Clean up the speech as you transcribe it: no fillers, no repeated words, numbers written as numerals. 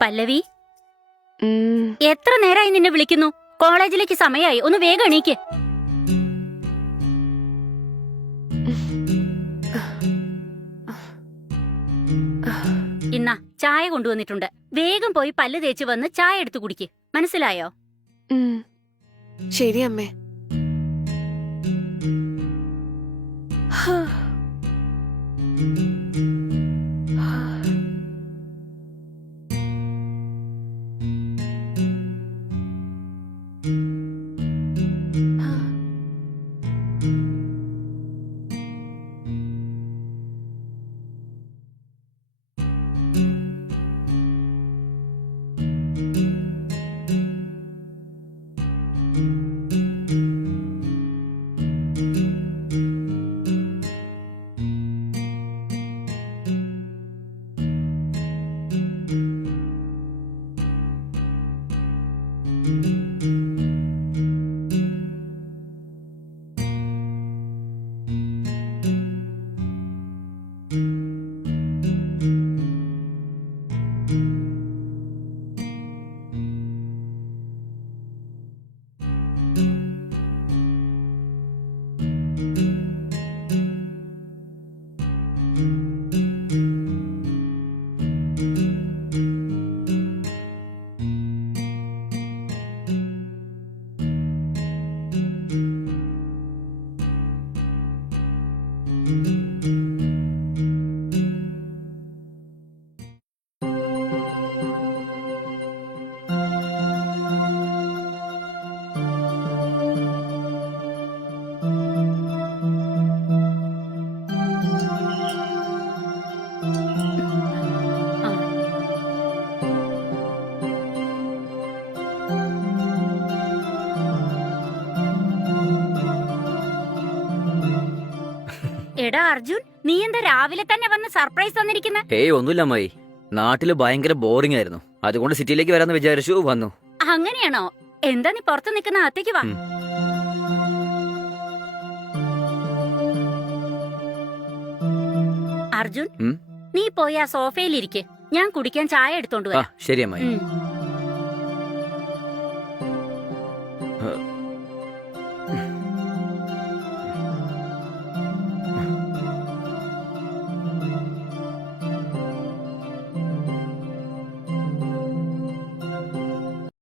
പല്ലവി, എത്ര നേരമായി നിന്നെ വിളിക്കുന്നു? കോളേജിലേക്ക് സമയമായി, ഒന്ന് വേഗം എണീക്ക്. ഇന്നാ ചായ കൊണ്ടുവന്നിട്ടുണ്ട്. വേഗം പോയി പല്ല് തേച്ച് വന്ന് ചായ എടുത്തു കുടിക്ക്. മനസ്സിലായോ? ശരി അമ്മേ. എടാ അർജുൻ, നീ എന്താ രാവിലെ തന്നെ വന്ന് സർപ്രൈസ് തന്നിരിക്കുന്നെ? ഏയ് ഒന്നുമില്ല അമ്മായി, നാട്ടില് ഭയങ്കര ബോറിംഗ് ആയിരുന്നു. അതുകൊണ്ട് സിറ്റിയിലേക്ക് വരാന്ന് വിചാരിച്ചു, വന്നു. അങ്ങനെയാണോ? എന്താ നീ പുറത്ത് നിൽക്കുന്ന? അകത്തേക്ക് വാ. അർജുൻ, നീ പോയി ആ സോഫയിലിരിക്കെ. ഞാൻ കുടിക്കാൻ ചായ എടുത്തോണ്ട് വരാം. ശരി അമ്മായി.